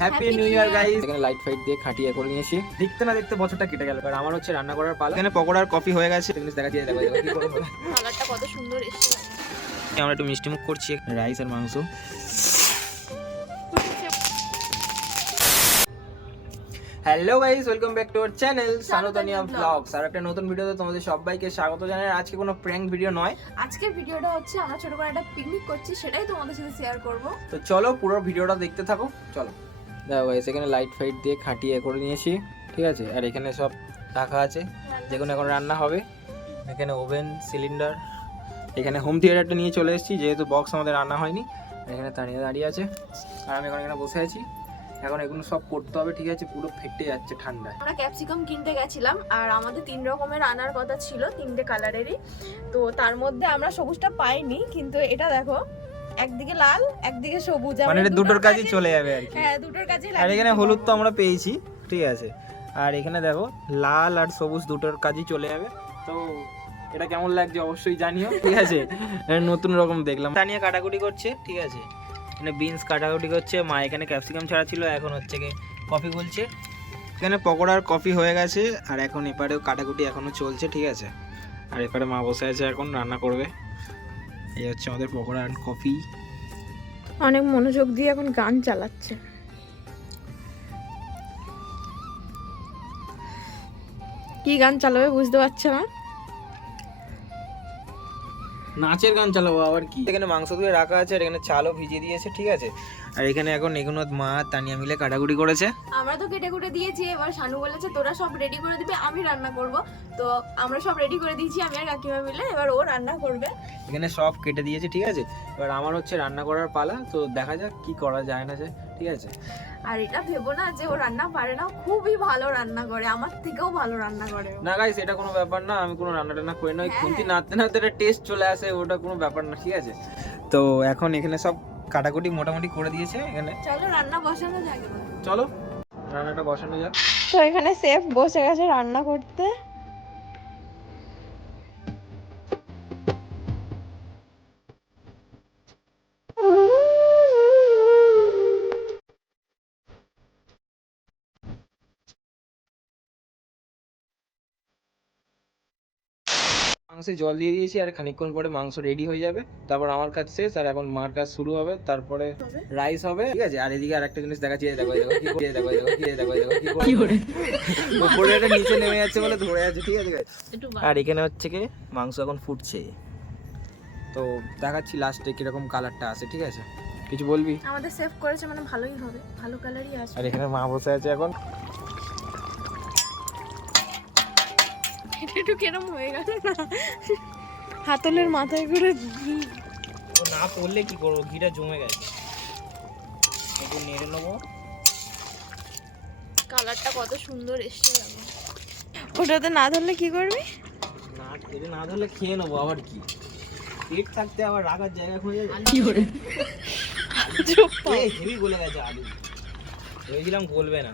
Happy new year guys. এখানে light fight দিয়ে খাটিয়ে করে নিয়েছি। দেখতে না দেখতে বছরটা কেটে গেল। আর আমার হচ্ছে রান্না করার পালা। এখানে পকোড়ার কফি হয়ে গেছে। জিনিস দেখা দিয়ে দেখো কি করে কালারটা কত সুন্দর এসেছে। আমরা একটু মিষ্টি মুখ করছি, রাইস আর মাংস। Hello guys, welcome back to our channel সানুতানিয়া ব্লগস। আর একটা নতুন ভিডিওতে তোমাদের সবাইকে স্বাগত জানাই। আজকে কোনো প্র্যাঙ্ক ভিডিও নয়, আজকের ভিডিওটা হচ্ছে আমরা ছোট করে একটা পিকনিক করছি, সেটাই তোমাদের সাথে শেয়ার করব। তো চলো পুরো ভিডিওটা দেখতে থাকো। চলো দেখো গাইস, এখানে লাইট ফাইট দিয়ে খাটিয়ে করে নিয়েছি, ঠিক আছে। আর এখানে সব রাখা আছে, যেখানে এখন রান্না হবে। এখানে ওভেন, সিলিন্ডার, এখানে হোম থিয়েটারটা নিয়ে চলে এসেছি, যেহেতু বক্স আমাদের রান্না হয়নি। এখানে দাঁড়িয়ে আছে, আর আমি এখন এখানে বসে আছি। এখন এগুলো সব করতে হবে, ঠিক আছে। পুরো ফেটে যাচ্ছে ঠান্ডায়। আমরা ক্যাপসিকাম কিনতে গেছিলাম, আর আমাদের 3 রকমের আনার কথা ছিল, 3টে কালারেরই। তো তার মধ্যে আমরা সবুজটা পাইনি, কিন্তু এটা দেখো, একদিকে লাল একদিকে সবুজ, মানে এটা দুটোর কাজই চলে যাবে আর কি। হ্যাঁ, দুটোর কাজই। আর এখানে হলুদ তো আমরা পেয়েছি, ঠিক আছে। আর এখানে দেখো লাল আর সবুজ দুটোর কাজই চলে যাবে। তো এটা কেমন লাগছে অবশ্যই জানিও, ঠিক আছে। নতুন রকম দেখলাম। তানিয়া কাটাকুটি করছে, ঠিক আছে। এখানে বিনস কাটাকুটি করছে, মা এখানে ক্যাপসিকাম ছাড়া ছিল, এখন হচ্ছে কি কফি বলছে। এখানে পকোড়ার কফি হয়ে গেছে, আর এখন এপারেও কাটাকুটি এখনো চলছে, ঠিক আছে। আর এপারে মা বসে আছে, এখন রান্না করবে। এই হচ্ছে আমাদের পকোড়া আর কফি। অনেক মনোযোগ দিয়ে এখন গান চালাচ্ছে। কি গান চালাবে বুঝতে পারছে না। নাচের গান চালাবো আবার কি। এখানে মাংস ধুয়ে রাখা আছে, আর এখানে চালও ভিজিয়ে দিয়েছে, ঠিক আছে। আর এখানে এখন এগুলো মা তানিয়া মিলে কাটাকুটি করেছে। আমরা তো কেটে কুটে দিয়েছি, এবার শানু বলেছে তোরা সব রেডি করে দিবি, আমি রান্না করব। তো আমরা সব রেডি করে দিয়েছি, আমি আর কাকিমা মিলে, এবার ও রান্না করবে। এখানে সব কেটে দিয়েছে, ঠিক আছে। এবার আমার হচ্ছে রান্না করার পালা, তো দেখা যাক কি করা যায় না যায়, ঠিক আছে। আর এটা ভেবো না যে ও রান্না পারে না, খুবই ভালো রান্না করে, আমার থেকেও ভালো রান্না করে ও। না গাইস, এটা কোনো ব্যাপার না। আমি কোনো রান্না টান্না করি না, ওই খুন্তি নাড়তে নাড়তে একটা টেস্ট চলে আসে, ওটা কোনো ব্যাপার না, ঠিক আছে। তো এখন এখানে সব কাটাকুটি মোটামুটি করে দিয়েছে এখানে। চলো রান্না বসানো যাক এবার। চলো রান্নাটা বসানো যাক। তো এখানে শেফ বসে গেছে রান্না করতে। মাংসে জল দিয়ে দিয়েছি, আর খানিকক্ষণ পরে মাংস রেডি হয়ে যাবে। তারপর আমার কাজ শেষ, আর এখন মার কাজ শুরু হবে। তারপরে রাইস হবে, ঠিক আছে। আর এদিকে আরেকটা জিনিস দেখাচ্ছি, দেখো দেখো কি করে, দেখো দেখো কি দেখো দেখো কি করে উপরে এটা নিচে নেমে যাচ্ছে বলে ধরে আছে, ঠিক আছে। আর এখানে হচ্ছে কি মাংস এখন ফুটছে, তো দেখাচ্ছি লাস্টে কিরকম কালারটা আসে, ঠিক আছে। কিছু বলবি? আমাদের সেভ করেছে মানে ভালোই হবে, ভালো কালারই আসবে। আর এখানে মা বসে আছে এখন। এটা একটু কেরম হয়ে গেল না, হাতলের মাথায় করে ঘি। তো না পড়লে কি করবো, ঘিটা জমে গেছে, একটু নেড়ে নেবো। কালারটা কত সুন্দর এসছে দেখো। ওটাতে না ধরলে কি করবি? না খেলে না ধরলে খেয়ে নেবো, আবার কি। পেট থাকতে আবার রাখার জায়গা খুঁজে কি করে হেভি গলে গেছে আলু, ভেবেছিলাম গলবে না।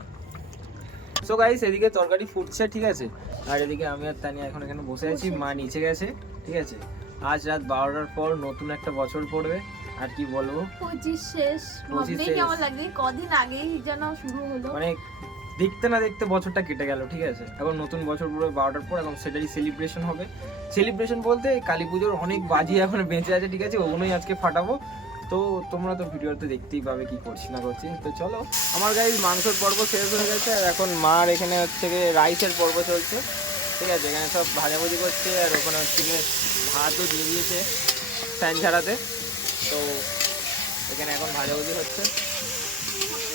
সো গাইস, এদিকে তরকারি ফুটছে, ঠিক আছে। আর এদিকে আমি আর তানিয়া এখন এখানে বসে আছি, মা নিচে গেছে, ঠিক আছে। আজ রাত 12টার পর নতুন একটা বছর পড়বে, আর কি বলবো। 25 শেষ, 25 ভাবতেই শেষ। কেমন লাগে, কদিন আগেই যেন শুরু হলো। মানে দেখতে না দেখতে বছরটা কেটে গেল, ঠিক আছে। এখন নতুন বছর পুরো 12টার পর, এখন সেটারই সেলিব্রেশন হবে। সেলিব্রেশন বলতে কালী পুজোর অনেক বাজি এখন বেঁচে আছে, ঠিক আছে। ওগুলোই আজকে ফাটাবো। তো তোমরা তো ভিডিওতে দেখতেই পাবে কি করছি না করছি। তো চলো, আমার গাইস মাংসের পর্ব শেষ হয়ে গেছে, আর এখন মার এখানে হচ্ছে গিয়ে রাইসের পর্ব চলছে, ঠিক আছে। এখানে সব ভাজাভুজি করছে, আর ওখানে হচ্ছে গিয়ে ভাতও দিয়ে দিয়েছে ফ্যান ছাড়াতে। তো এখানে এখন ভাজাভুজি হচ্ছে।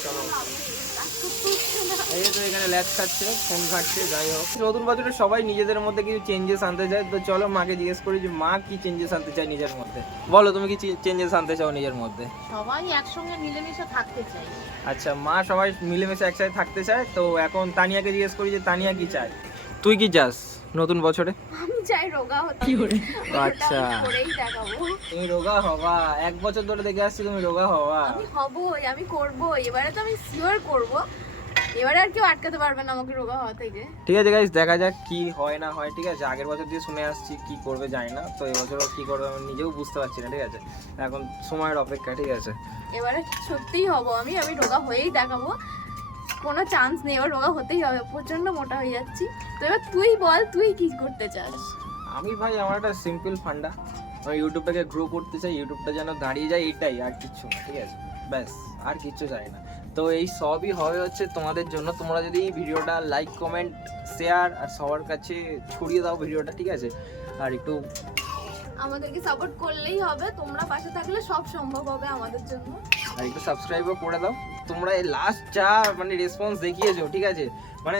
চলো, এই তো এখানে ল্যাচ খাচ্ছে, ফোন ঘাটছে, যাই হোক। নতুন বছরে সবাই নিজেদের মধ্যে কিছু চেঞ্জেস আনতে চায়। তো চলো মাকে জিজ্ঞেস করি যে মা কি চেঞ্জেস আনতে চায় নিজের মধ্যে। বলো তুমি কি চেঞ্জেস আনতে চাও নিজের মধ্যে? সবাই একসঙ্গে মিলেমিশে থাকতে চাই। আচ্ছা, মা সবাই মিলেমিশে একসাথে থাকতে চায়। তো এখন তানিয়াকে জিজ্ঞেস করি যে তানিয়া কি চায়। তুই কি চাস নতুন বছরে? আমি চাই রোগা হতে। আচ্ছা, করেই দেখাবো। তুমি রোগা হবা? 1 বছর ধরে দেখে আসছি তুমি রোগা হবা। আমি হবই, আমি করবো, এবারে তো আমি শিওর করবো। এবারে আর কেউ আটকাতে পারবে না আমাকে রোগা হওয়া থেকে। ঠিক আছে গাইস, দেখা যাক কি হয় না হয়। ঠিক আছে, আগের বছর দিয়ে শুনে আসছি কি করবে জানি না, তো এবছরও কি করবে আমি নিজেও বুঝতে পারছি না। ঠিক আছে, এখন সময়ের অপেক্ষা। ঠিক আছে, এবারে সত্যিই হব আমি রোগা হয়েই দেখাবো, কোনো চান্স নেই, এবার রোগা হতেই হবে, প্রচন্ড মোটা হয়ে যাচ্ছি। তো এবার তুই বল, তুই কি করতে চাস? আমি ভাই আমার একটা সিম্পল ফান্ডা, আমি ইউটিউবটাকে গ্রো করতে চাই, ইউটিউবটা যেন দাঁড়িয়ে যায়, এটাই, আর কিচ্ছু না। ঠিক আছে, ব্যাস, আর কিচ্ছু চাই না। তো এই সবই হবে হচ্ছে তোমাদের জন্য। তোমরা যদি ভিডিওটা লাইক, কমেন্ট, শেয়ার আর সবার কাছে ছড়িয়ে দাও ভিডিওটা। ঠিক আছে, আর একটু আমাদেরকে সাপোর্ট করলেই হবে, তোমরা পাশে থাকলে সব সম্ভব হবে আমাদের জন্য। আর একটু সাবস্ক্রাইবও করে দাও। তোমরা এই লাস্ট যা মানে রেসপন্স দেখিয়েছো, ঠিক আছে, মানে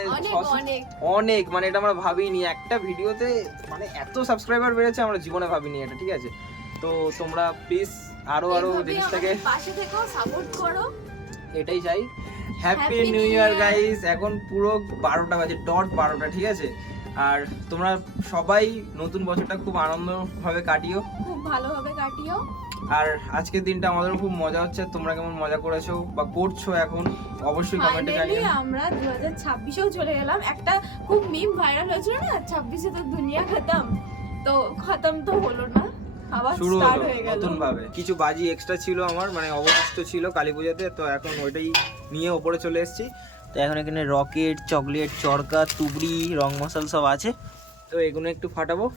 অনেক, মানে এটা আমরা ভাবিনি একটা ভিডিওতে মানে এত সাবস্ক্রাইবার বেড়েছে, আমরা জীবনে ভাবিনি এটা। ঠিক আছে, তো তোমরা প্লিজ আরো জিনিসটাকে পাশে থেকো, সাপোর্ট করো, এটাই চাই। Happy new year guys. এখন পুরো 12টা বাজে, ডট 12টা। ঠিক আছে, আর তোমরা সবাই নতুন বছরটা খুব আনন্দভাবে কাটিও, খুব ভালোভাবে কাটিও। আর আজকের দিনটা আমাদের খুব মজা হচ্ছে। তোমরা কেমন মজা করেছো বা করছো এখন অবশ্যই কমেন্টে জানিও। আমরা 2026এও চলে গেলাম। একটা খুব মিম ভাইরাল হয়েছিল না, 26এ তো দুনিয়া খতম, তো খতম তো হলো না, আবার শুরু স্টার্ট হলো হয়ে গেল নতুন ভাবে। কিছু বাজি এক্সট্রা ছিল আমার, মানে অবশিষ্ট ছিল কালী পূজাতে, তো এখন ওইটাই নিয়ে ওপরে চলে এসেছি। তো এখন এখানে রকেট, চকলেট, চরকা, তুবড়ি, রং মশাল সব আছে, তো এগুলো একটু ফাটাবো।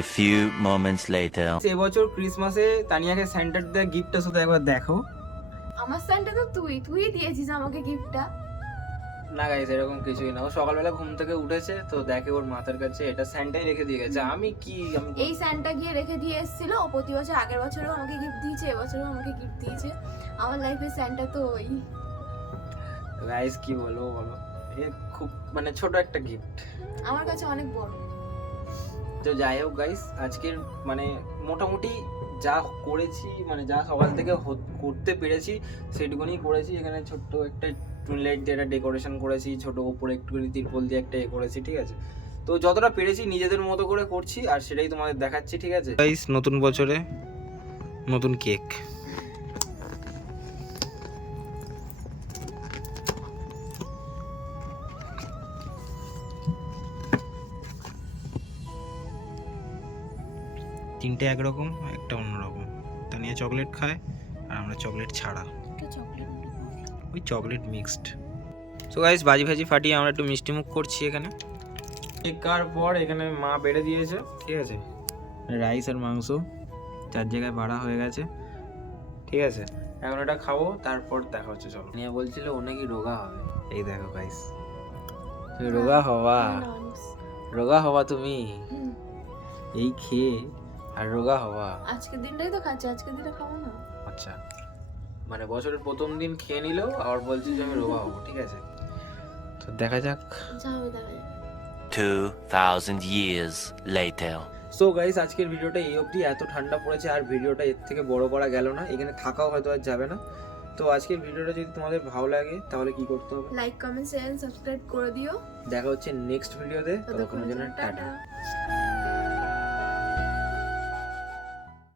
A few moments later. এবছর ক্রিসমাসে তানিয়াকে সেন্টার দেওয়া গিফটটা শুধু একবার দেখো। আমার সানটা তো তুই দিয়েছিস আমাকে গিফটটা। না গাইস, এরকম কিছুই না। ও সকালবেলা ঘুম থেকে উঠেছে, তো দেখে ওর মাথার কাছে এটা স্যান্টাই রেখে দিয়ে গেছে। আমি এই স্যান্টা গিয়ে রেখে দিয়ে এসেছিল, ও প্রতি বছর, আগের বছরও আমাকে গিফট দিয়েছে, এবছরও আমাকে গিফট দিয়েছে। আমার লাইফে স্যান্টা তো ওই। গাইস কি বলবো বলো, এ খুব মানে ছোট একটা গিফট, আমার কাছে অনেক বড়। তো যাই হোক গাইস, আজকের মানে মোটামুটি যা করেছি, মানে যা সকাল থেকে করতে পেরেছি সেটুকুনি করেছি। এখানে ছোট্ট একটা টুনলাইট দিয়ে একটা ডেকোরেশন করেছি, ছোট উপরে একটু তিরপল দিয়ে একটা করেছি। ঠিক আছে, তো যতটা পেরেছি নিজেদের মতো করে করছি, আর সেটাই তোমাদের দেখাচ্ছি। ঠিক আছে গাইস, নতুন বছরে নতুন কেক। তিনটে একরকম, একটা অন্যরকম। তানিয়া চকলেট খায় আর আমরা চকলেট ছাড়া, ওই চকলেট মিক্সড। সো গাইস, বাজি ভাজি ফাটিয়ে আমরা একটু মিষ্টি মুখ করছি এখানে। একার পর এখানে মা বেড়ে দিয়েছে। ঠিক আছে, রাইস আর মাংস 4 জায়গায় বাড়া হয়ে গেছে। ঠিক আছে, এখন এটা খাবো, তারপর দেখা হচ্ছে। চলো। নিয়ে বলছিল ও নাকি রোগা হবে, এই দেখো গাইস, রোগা হওয়া তুমি এই খেয়ে আর রোগা হওয়া। আজকের দিনটাই তো খাচ্ছি, আজকের দিনটা খাবো না। আচ্ছা, মানে বছরের প্রথম দিন খেয়ে নিলো, আবার বলছি যে আমি রোগা হবো। ঠিক আছে, তো দেখা যাক। 2000 years later. সো গাইস, আজকের ভিডিওটা এই অবধি। এত ঠান্ডা পড়েছে আর ভিডিওটা এর থেকে বড় করা গেল না, এখানে থাকাও হয়তো আর যাবে না। তো আজকের ভিডিওটা যদি তোমাদের ভালো লাগে তাহলে কি করতে হবে? লাইক, কমেন্ট, শেয়ার, সাবস্ক্রাইব করে দিও। দেখা হচ্ছে নেক্সট ভিডিওতে। ততক্ষণের জন্য টাটা।